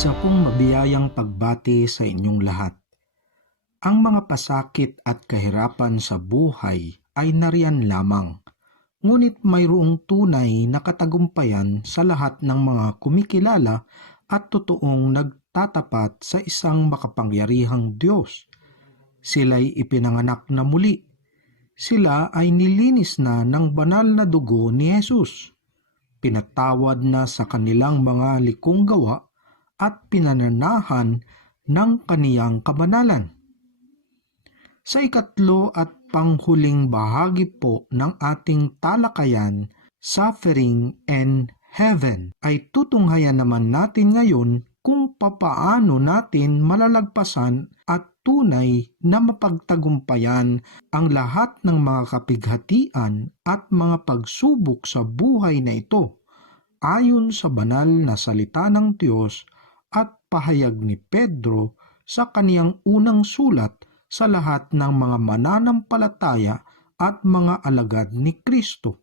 Isa pong mabiyayang pagbati sa inyong lahat. Ang mga pasakit at kahirapan sa buhay ay nariyan lamang, ngunit mayroong tunay na katagumpayan sa lahat ng mga kumikilala at totoong nagtatapat sa isang makapangyarihang Diyos. Sila'y ipinanganak na muli. Sila ay nilinis na ng banal na dugo ni Jesus. Pinatawad na sa kanilang mga likong gawa at pinananahan ng kaniyang kabanalan. Sa ikatlo at panghuling bahagi po ng ating talakayan, Suffering and Heaven, ay tutunghayan naman natin ngayon kung papaano natin malalagpasan at tunay na mapagtagumpayan ang lahat ng mga kapighatian at mga pagsubok sa buhay na ito, ayon sa banal na salita ng Diyos at pahayag ni Pedro sa kaniyang unang sulat sa lahat ng mga mananampalataya at mga alagad ni Kristo.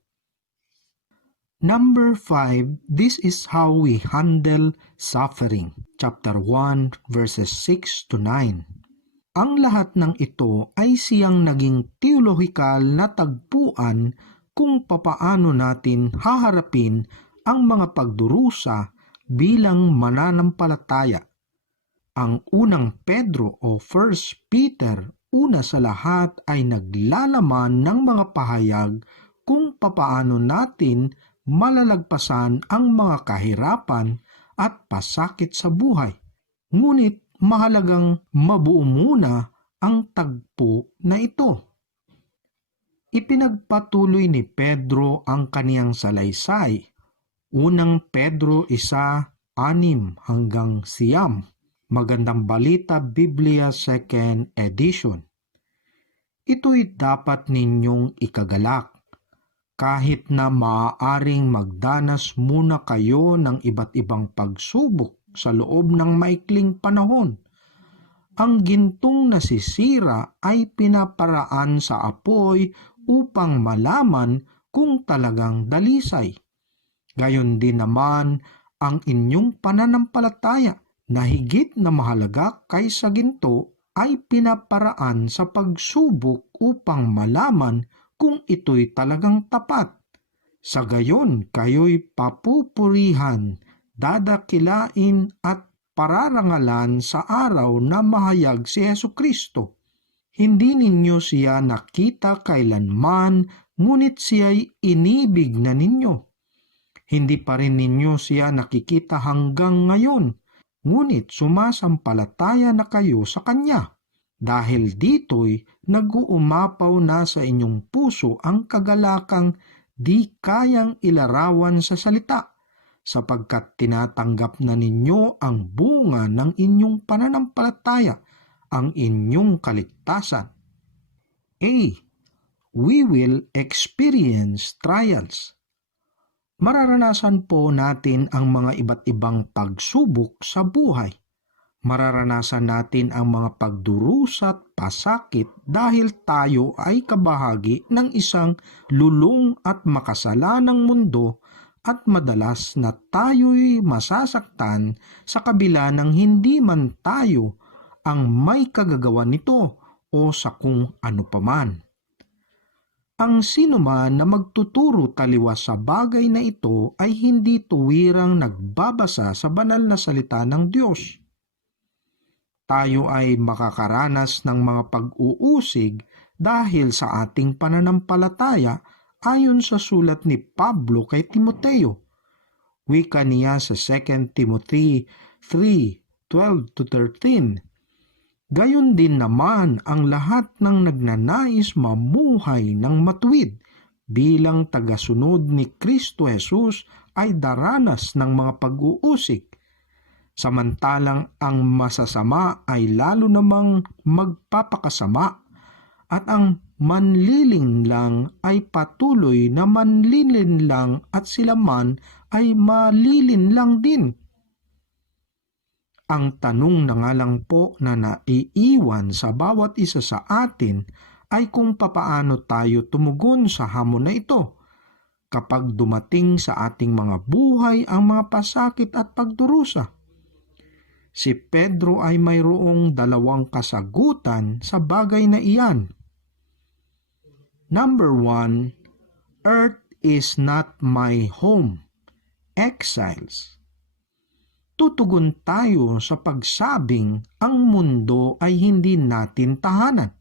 Number 5, this is how we handle suffering. Chapter 1, verses 6 to 9. Ang lahat ng ito ay siyang naging teolohikal na tagpuan kung papaano natin haharapin ang mga pagdurusa bilang mananampalataya. Ang unang Pedro o 1 Peter, una sa lahat ay naglalaman ng mga pahayag kung papaano natin malalagpasan ang mga kahirapan at pasakit sa buhay. Ngunit mahalagang mabuo muna ang tagpo na ito. Ipinagpatuloy ni Pedro ang kaniyang salaysay. Unang Pedro 1:6-9. Magandang Balita Biblia 2nd edition. Ito'y dapat ninyong ikagalak, kahit na maaaring magdanas muna kayo ng iba't ibang pagsubok sa loob ng maikling panahon. Ang gintong nasisira ay pinaparaan sa apoy upang malaman kung talagang dalisay. Gayon din naman ang inyong pananampalataya na higit na mahalaga kaysa ginto ay pinaparaan sa pagsubok upang malaman kung ito'y talagang tapat. Sa gayon kayo'y papupurihan, dadakilain at pararangalan sa araw na mahayag si Jesucristo. Hindi ninyo siya nakita kailanman, ngunit siya'y inibig na ninyo. Hindi pa rin ninyo siya nakikita hanggang ngayon, ngunit sumasampalataya na kayo sa Kanya. Dahil dito'y nag-uumapaw na sa inyong puso ang kagalakang di kayang ilarawan sa salita, sapagkat tinatanggap na ninyo ang bunga ng inyong pananampalataya, ang inyong kaligtasan. A. We will experience trials. Mararanasan po natin ang mga iba't ibang pagsubok sa buhay. Mararanasan natin ang mga pagdurusa at pasakit dahil tayo ay kabahagi ng isang lulong at makasalanang mundo at madalas na tayo'y masasaktan sa kabila ng hindi man tayo ang may kagagawa nito o sa kung ano paman. Ang sinuman na magtuturo taliwas sa bagay na ito ay hindi tuwirang nagbabasa sa banal na salita ng Diyos. Tayo ay makakaranas ng mga pag-uusig dahil sa ating pananampalataya ayon sa sulat ni Pablo kay Timoteo. Wika niya sa 2 Timothy 3:12-13. Gayon din naman ang lahat ng nagnanais mamuhay ng matuwid bilang tagasunod ni Kristo Jesus ay daranas ng mga pag-uusig. Samantalang ang masasama ay lalo namang magpapakasama at ang manlilinlang ay patuloy na manlilinlang at sila man ay malilinlang din. Ang tanong na nga lang po na naiiwan sa bawat isa sa atin ay kung papaano tayo tumugon sa hamon na ito kapag dumating sa ating mga buhay ang mga pasakit at pagdurusa. Si Pedro ay mayroong dalawang kasagutan sa bagay na iyan. Number 1, earth is not my home. Exiles. Tutugon tayo sa pagsabing ang mundo ay hindi natin tahanan,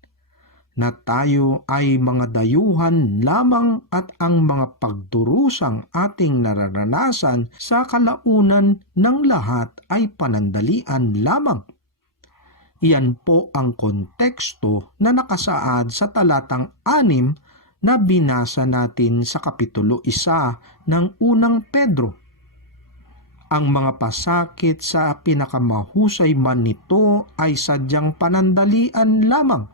na tayo ay mga dayuhan lamang at ang mga pagdurusang ating nararanasan sa kalaunan ng lahat ay panandalian lamang. Iyan po ang konteksto na nakasaad sa talatang 6 na binasa natin sa Kapitulo 1 ng unang Pedro. Ang mga pasakit sa pinakamahusay man nito ay sadyang panandalian lamang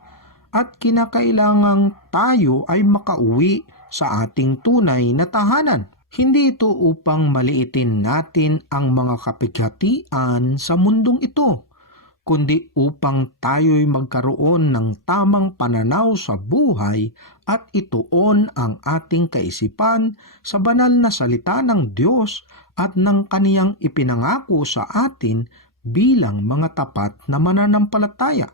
at kinakailangang tayo ay makauwi sa ating tunay na tahanan. Hindi ito upang maliitin natin ang mga kapighatian sa mundong ito, kundi upang tayo'y magkaroon ng tamang pananaw sa buhay at ituon ang ating kaisipan sa banal na salita ng Diyos at ng kaniyang ipinangako sa atin bilang mga tapat na mananampalataya.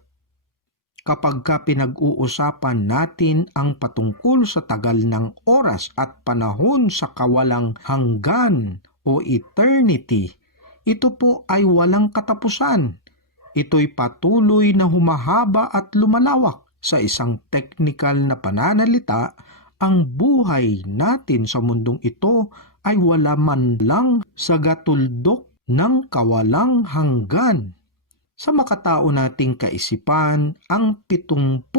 Kapag pinag-uusapan natin ang patungkol sa tagal ng oras at panahon sa kawalang hanggan o eternity, ito po ay walang katapusan. Ito'y patuloy na humahaba at lumalawak. Sa isang teknikal na pananalita, ang buhay natin sa mundong ito ay wala man lang sa gatuldok ng kawalang hanggan. Sa makatao nating kaisipan, ang 70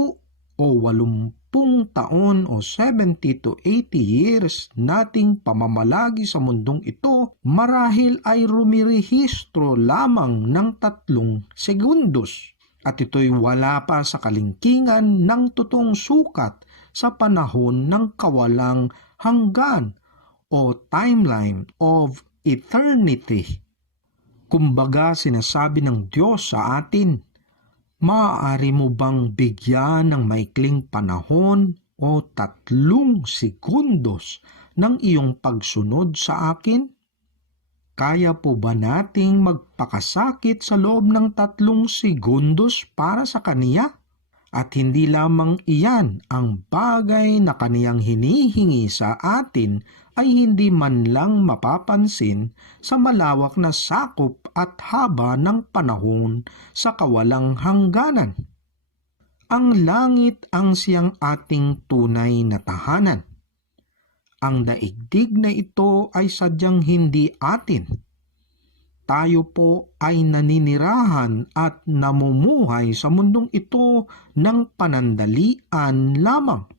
o 80 taon o 70 to 80 years nating pamamalagi sa mundong ito marahil ay rumirehistro lamang ng 3 segundos. At ito'y wala pa sa kalingkingan ng totoong sukat sa panahon ng kawalang hanggan o timeline of eternity. Kumbaga sinasabi ng Diyos sa atin, maaari mo bang bigyan ng maikling panahon o 3 segundos ng iyong pagsunod sa akin? Kaya po ba nating magpakasakit sa loob ng 3 segundos para sa Kaniya? At hindi lamang iyan ang bagay na Kaniyang hinihingi sa atin ay hindi man lang mapapansin sa malawak na sakop at haba ng panahon sa kawalang hangganan. Ang langit ang siyang ating tunay na tahanan. Ang daigdig na ito ay sadyang hindi atin. Tayo po ay naninirahan at namumuhay sa mundong ito ng panandalian lamang.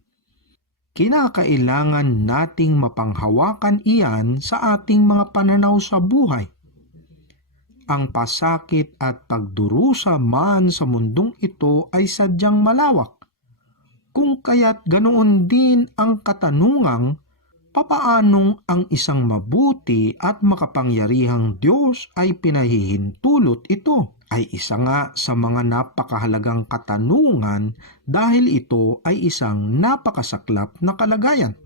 Kinakailangan nating mapanghawakan iyan sa ating mga pananaw sa buhay. Ang pasakit at pagdurusa man sa mundong ito ay sadyang malawak. Kung kaya't ganoon din ang katanungang, papaanong ang isang mabuti at makapangyarihang Diyos ay pinahihintulot ito? Ay isa nga sa mga napakahalagang katanungan dahil ito ay isang napakasaklap na kalagayan.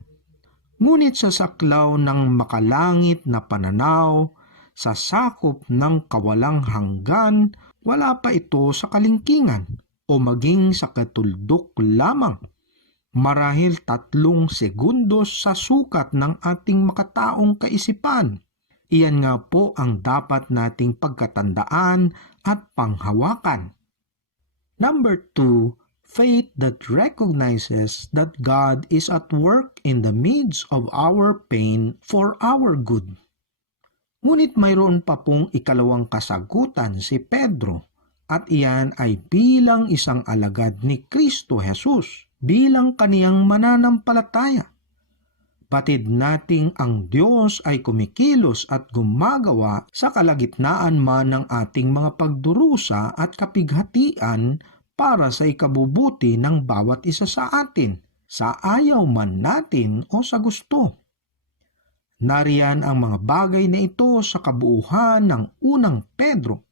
Ngunit sa saklaw ng makalangit na pananaw, sa sakop ng kawalang hanggan, wala pa ito sa kalingkingan o maging sa katuldok lamang. Marahil 3 segundos sa sukat ng ating makataong kaisipan. Iyan nga po ang dapat nating pagkatandaan at panghawakan. Number 2, faith that recognizes that God is at work in the midst of our pain for our good. Ngunit mayroon pa pong ikalawang kasagutan si Pedro, at iyan ay bilang isang alagad ni Kristo Jesus, bilang kaniyang mananampalataya. Batid nating ang Diyos ay kumikilos at gumagawa sa kalagitnaan man ng ating mga pagdurusa at kapighatian para sa ikabubuti ng bawat isa sa atin, sa ayaw man natin o sa gusto. Nariyan ang mga bagay na ito sa kabuuhan ng unang Pedro.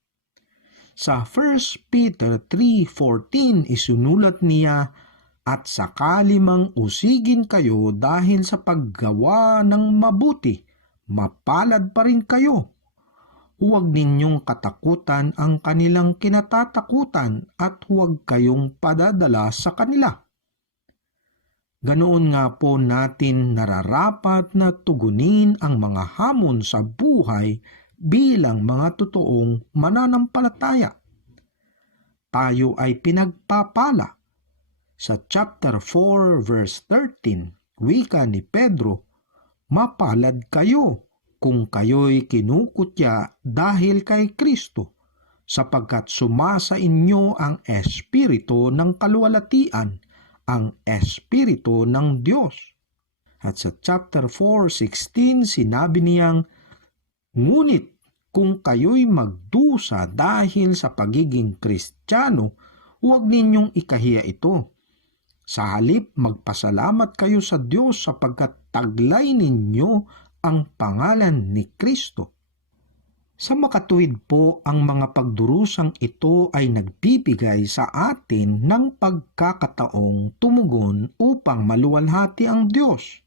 Sa 1 Peter 3:14 isinulat niya, at sakali mang usigin kayo dahil sa paggawa ng mabuti, mapalad pa rin kayo. Huwag ninyong katakutan ang kanilang kinatatakutan at huwag kayong padadala sa kanila. Ganoon nga po natin nararapat na tugunin ang mga hamon sa buhay bilang mga totoong mananampalataya. Tayo ay pinagpapala. Sa chapter 4 verse 13, wika ni Pedro, "Mapalad kayo kung kayo'y kinukutya dahil kay Kristo, sapagkat sumasa inyo ang Espiritu ng kaluwalhatian, ang Espiritu ng Diyos." At sa chapter 4:16, sinabi niyang, "Ngunit kung kayo'y magdusa dahil sa pagiging Kristiyano, huwag ninyong ikahiya ito. Sa halip, magpasalamat kayo sa Diyos sapagkat taglay ninyo ang pangalan ni Kristo." Sa makatuwid po, ang mga pagdurusang ito ay nagbibigay sa atin ng pagkakataong tumugon upang maluwalhati ang Diyos.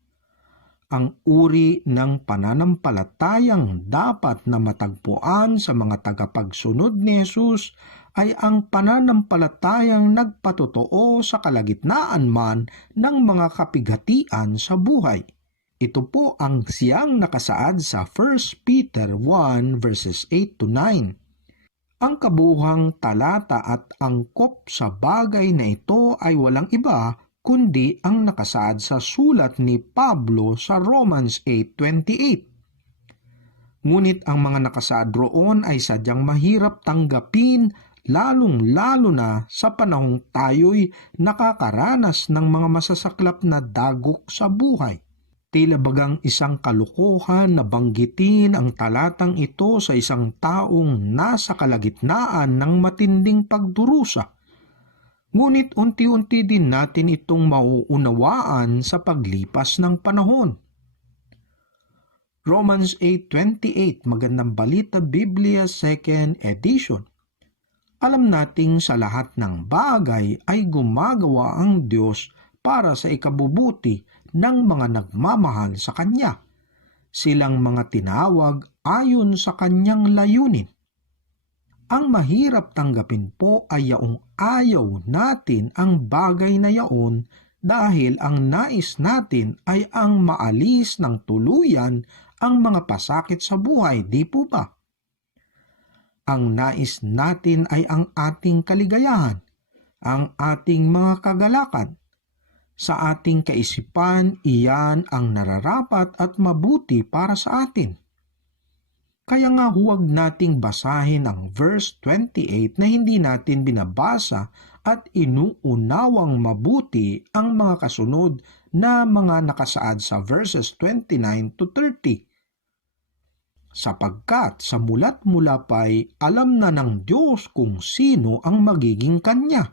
Ang uri ng pananampalatayang dapat na matagpuan sa mga tagapagsunod ni Jesus ay ang pananampalatayang nagpatotoo sa kalagitnaan man ng mga kapighatian sa buhay. Ito po ang siyang nakasaad sa 1 Peter 1 verses 8 to 9. Ang kabuhang talata at angkop sa bagay na ito ay walang iba kundi ang nakasaad sa sulat ni Pablo sa Romans 8:28. Ngunit ang mga nakasaad roon ay sadyang mahirap tanggapin, lalong-lalo na sa panahong tayo'y nakakaranas ng mga masasaklap na dagok sa buhay. Tila bagang isang kalokohan na banggitin ang talatang ito sa isang taong nasa kalagitnaan ng matinding pagdurusa. Ngunit unti-unti din natin itong mauunawaan sa paglipas ng panahon. Romans 8:28, Magandang Balita Biblia 2nd edition. Alam nating sa lahat ng bagay ay gumagawa ang Diyos para sa ikabubuti ng mga nagmamahal sa Kanya, silang mga tinawag ayon sa Kanyang layunin. Ang mahirap tanggapin po ay yaong ayaw natin ang bagay na yaon dahil ang nais natin ay ang maalis ng tuluyan ang mga pasakit sa buhay, di po ba? Ang nais natin ay ang ating kaligayahan, ang ating mga kagalakan. Sa ating kaisipan, iyan ang nararapat at mabuti para sa atin. Kaya nga huwag nating basahin ang verse 28 na hindi natin binabasa at inuunawang mabuti ang mga kasunod na mga nakasaad sa verses 29 to 30. Sapagkat sa mula't mula pa'y alam na ng Diyos kung sino ang magiging Kanya,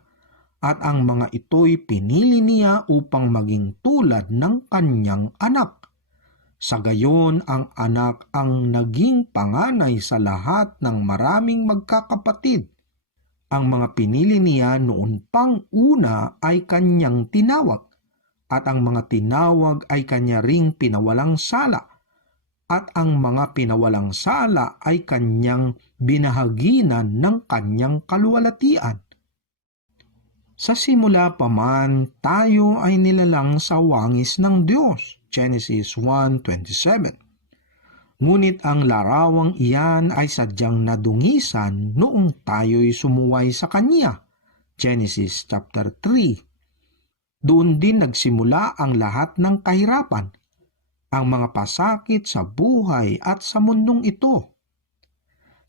at ang mga ito'y pinili niya upang maging tulad ng Kanyang anak. Sa gayon, ang anak ang naging panganay sa lahat ng maraming magkakapatid. Ang mga pinili niya noon pang una ay Kanyang tinawag, at ang mga tinawag ay Kanya ring pinawalang sala, at ang mga pinawalang sala ay Kanyang binahaginan ng Kanyang kaluwalhatian. Sa simula pa man, tayo ay nilalang sa wangis ng Diyos, Genesis 1:27. Ngunit ang larawang iyan ay sadyang nadungisan noong tayo'y sumuway sa Kanya, Genesis chapter 3. Doon din nagsimula ang lahat ng kahirapan, ang mga pasakit sa buhay at sa mundong ito.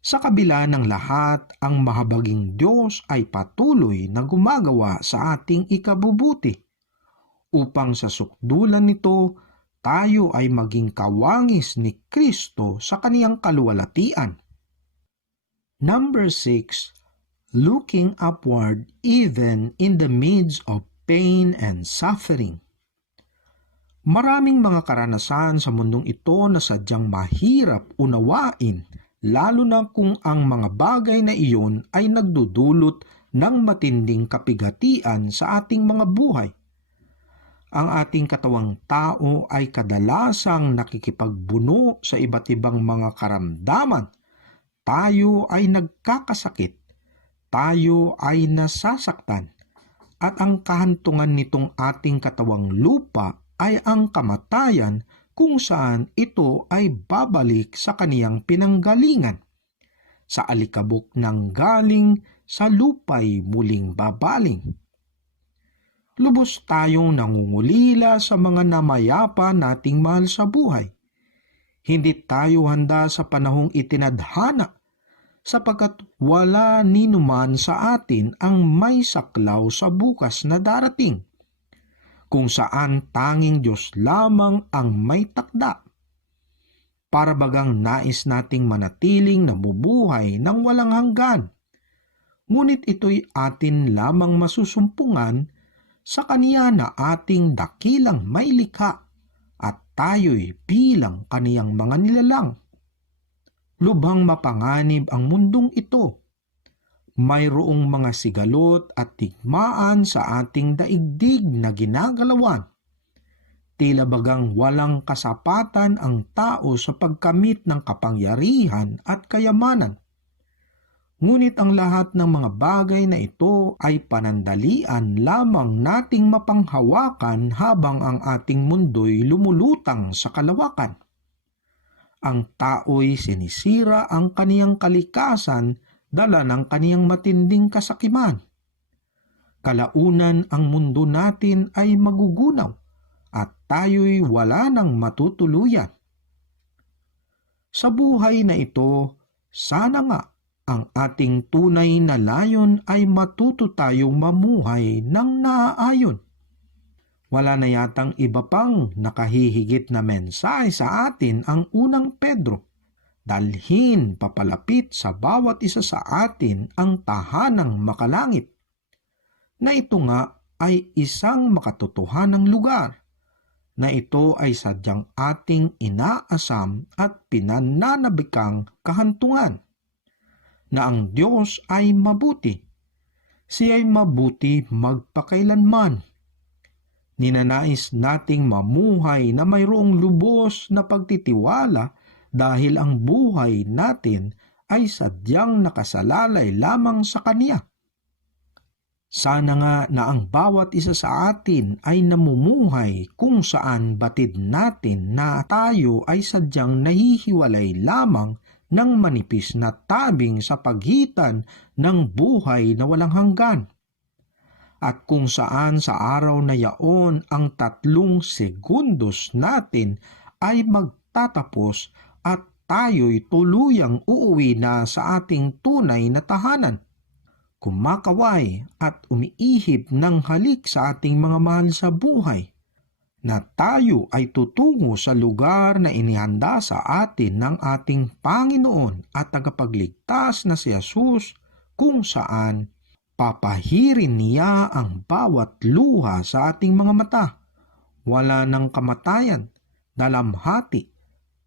Sa kabila ng lahat, ang mahabaging Diyos ay patuloy na gumagawa sa ating ikabubuti, upang sa sukdulan nito, tayo ay maging kawangis ni Kristo sa Kaniyang kaluwalhatian. Number 6, looking upward even in the midst of pain and suffering. Maraming mga karanasan sa mundong ito na sadyang mahirap unawain, lalo na kung ang mga bagay na iyon ay nagdudulot ng matinding kapighatian sa ating mga buhay. Ang ating katawang tao ay kadalasang nakikipagbuno sa iba't ibang mga karamdaman, tayo ay nagkakasakit, tayo ay nasasaktan, at ang kahantungan nitong ating katawang lupa ay ang kamatayan, kung saan ito ay babalik sa kaniyang pinanggalingan. Sa alikabok ng galing, sa lupa'y muling babaling. Lubos tayong nangungulila sa mga namayapa nating mahal sa buhay. Hindi tayo handa sa panahong itinadhana, sapagkat wala ninuman sa atin ang may saklaw sa bukas na darating, kung saan tanging Diyos lamang ang may takda. Para bagang nais nating manatiling nabubuhay ng walang hanggan, ngunit ito'y atin lamang masusumpungan sa Kaniya na ating dakilang may likha, at tayo'y bilang Kaniyang mga nilalang. Lubhang mapanganib ang mundong ito. Mayroong mga sigalot at tigmaan sa ating daigdig na ginagalawan. Tila bagang walang kasapatan ang tao sa pagkamit ng kapangyarihan at kayamanan. Ngunit ang lahat ng mga bagay na ito ay panandalian lamang nating mapanghawakan habang ang ating mundo'y lumulutang sa kalawakan. Ang tao'y sinisira ang kaniyang kalikasan dala ng kaniyang matinding kasakiman. Kalaunan ang mundo natin ay magugunaw at tayo'y wala nang matutuluyan. Sa buhay na ito, sana nga ang ating tunay na layon ay matuto tayong mamuhay ng naaayon. Wala na yatang iba pang nakahihigit na mensahe sa atin ang unang Pedro. Dalhin papalapit sa bawat isa sa atin ang tahanang makalangit, na ito nga ay isang makatotohanang lugar, na ito ay sadyang ating inaasam at pinananabikang kahantungan, na ang Diyos ay mabuti. Siya'y mabuti magpakailanman. Ninanais nating mamuhay na mayroong lubos na pagtitiwala dahil ang buhay natin ay sadyang nakasalalay lamang sa Kaniya. Sana nga na ang bawat isa sa atin ay namumuhay kung saan batid natin na tayo ay sadyang nahihiwalay lamang ng manipis na tabing sa pagitan ng buhay na walang hanggan. At kung saan sa araw na yaon ang 3 segundos natin ay magtatapos at tayo'y tuluyang uuwi na sa ating tunay na tahanan, kumakaway at umiihip ng halik sa ating mga mahal sa buhay, na tayo ay tutungo sa lugar na inihanda sa atin ng ating Panginoon at tagapagligtas na si Jesus, kung saan papahirin niya ang bawat luha sa ating mga mata. Wala ng kamatayan, dalamhati,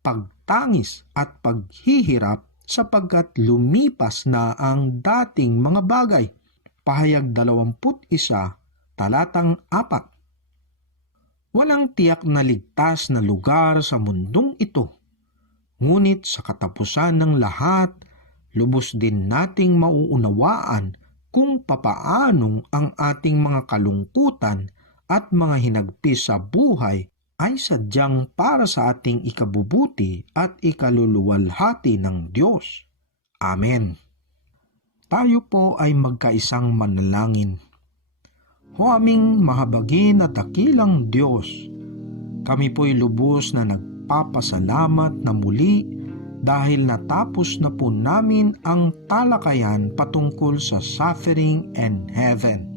pagtangis at paghihirap, sapagkat lumipas na ang dating mga bagay. Pahayag 21, talatang 4. Walang tiyak na ligtas na lugar sa mundong ito. Ngunit sa katapusan ng lahat, lubos din nating mauunawaan kung papaanong ang ating mga kalungkutan at mga hinagpis sa buhay ay sadyang para sa ating ikabubuti at ikaluluwalhati ng Diyos. Amen. Tayo po ay magkaisang manalangin. O aming mahabagin at dakilang Diyos, kami po'y lubos na nagpapasalamat na muli dahil natapos na po namin ang talakayan patungkol sa suffering and heaven.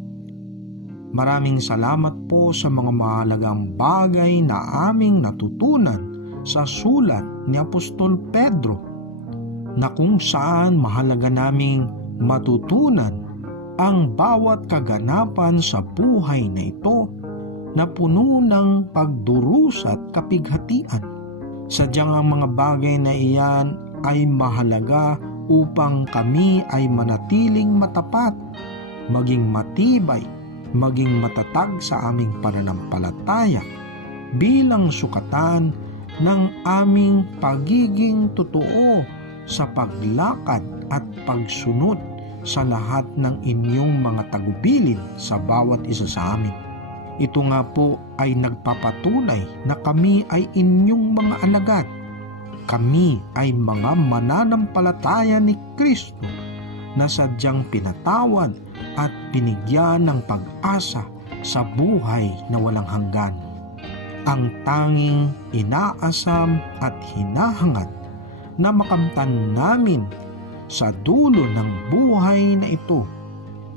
Maraming salamat po sa mga mahalagang bagay na aming natutunan sa sulat ni Apostol Pedro, na kung saan mahalaga naming matutunan ang bawat kaganapan sa buhay na ito na puno ng pagdurusa at kapighatian. Sadyang ang mga bagay na iyan ay mahalaga upang kami ay manatiling matapat, maging matibay, maging matatag sa aming pananampalataya bilang sukatan ng aming pagiging totoo sa paglakad at pagsunod sa lahat ng inyong mga tagubilin sa bawat isa sa amin. Ito nga po ay nagpapatunay na kami ay inyong mga alagad. Kami ay mga mananampalataya ni Kristo na sadyang pinatawad at binigyan ng pag-asa sa buhay na walang hanggan. Ang tanging inaasam at hinahangad na makamtan namin sa dulo ng buhay na ito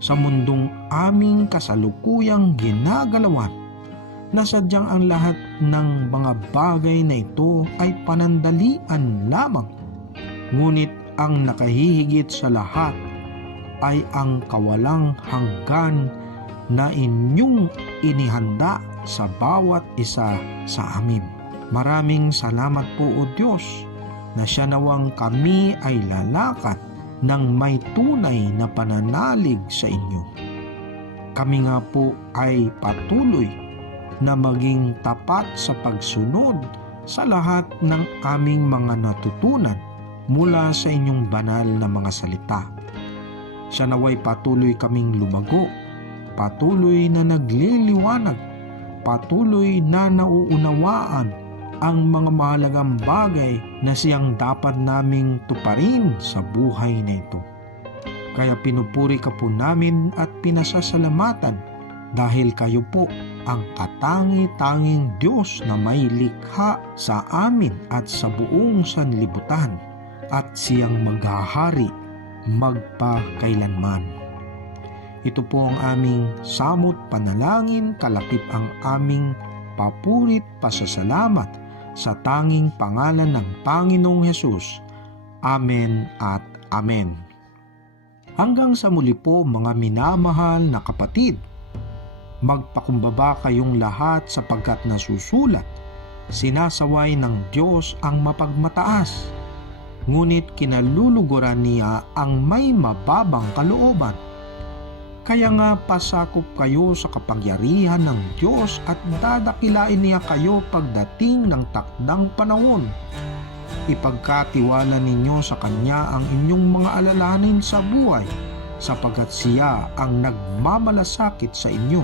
sa mundong aming kasalukuyang ginagalawan, na sadyang ang lahat ng mga bagay na ito ay panandalian lamang. Ngunit ang nakahihigit sa lahat ay ang kawalang hanggan na inyong inihanda sa bawat isa sa amin. Maraming salamat po o Diyos na siya nawang kami ay lalakad ng may tunay na pananalig sa inyo. Kami nga po ay patuloy na maging tapat sa pagsunod sa lahat ng aming mga natutunan mula sa inyong banal na mga salita. Siya naway patuloy kaming lumago, patuloy na nagliliwanag, patuloy na nauunawaan ang mga mahalagang bagay na siyang dapat naming tuparin sa buhay na ito. Kaya pinupuri ka po namin at pinasasalamatan dahil kayo po ang katangi-tanging Diyos na may likha sa amin at sa buong sanlibutan, at siyang maghahari magpakailanman. Ito po ang aming samot panalangin, kalakip ang aming papurit pasasalamat sa tanging pangalan ng Panginoong Hesus. Amen at Amen. Hanggang sa muli po mga minamahal na kapatid, magpakumbaba kayong lahat sapagkat nasusulat, sinasaway ng Diyos ang mapagmataas, ngunit kinaluluguran niya ang may mababang kalooban. Kaya nga pasakop kayo sa kapangyarihan ng Diyos at dadakilain niya kayo pagdating ng takdang panahon. Ipagkatiwala ninyo sa Kanya ang inyong mga alalahanin sa buhay, sapagkat siya ang nagmamalasakit sa inyo.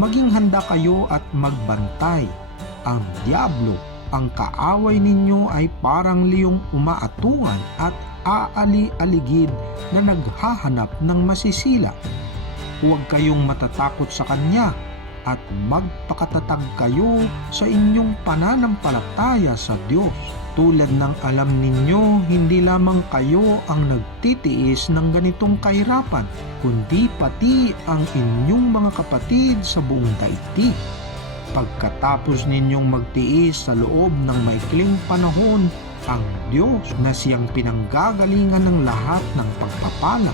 Maging handa kayo at magbantay. Ang diablo, ang kaaway ninyo, ay parang liyong umaatungan at aali-aligid na naghahanap ng masisila. Huwag kayong matatakot sa kanya at magpakatatag kayo sa inyong pananampalataya sa Diyos. Tulad ng alam ninyo, hindi lamang kayo ang nagtitiis ng ganitong kahirapan, kundi pati ang inyong mga kapatid sa buong daigdig. Pagkatapos ninyong magtiis sa loob ng maikling panahon, ang Diyos na siyang pinanggagalingan ng lahat ng pagpapala,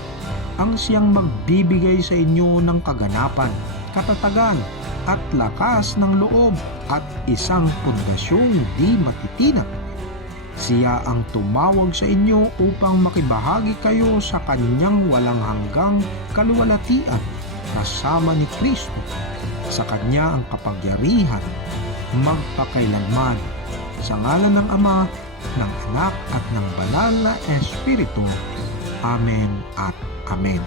ang siyang magbibigay sa inyo ng kaganapan, katatagan at lakas ng loob at isang pundasyong di matitinag. Siya ang tumawag sa inyo upang makibahagi kayo sa kanyang walang hanggang kaluwalhatian kasama ni Kristo. Sa kanya ang kapangyarihan magpakailanman. Sa ngalan ng Ama, ng Anak at ng Banal na Espiritu. Amen at Amen.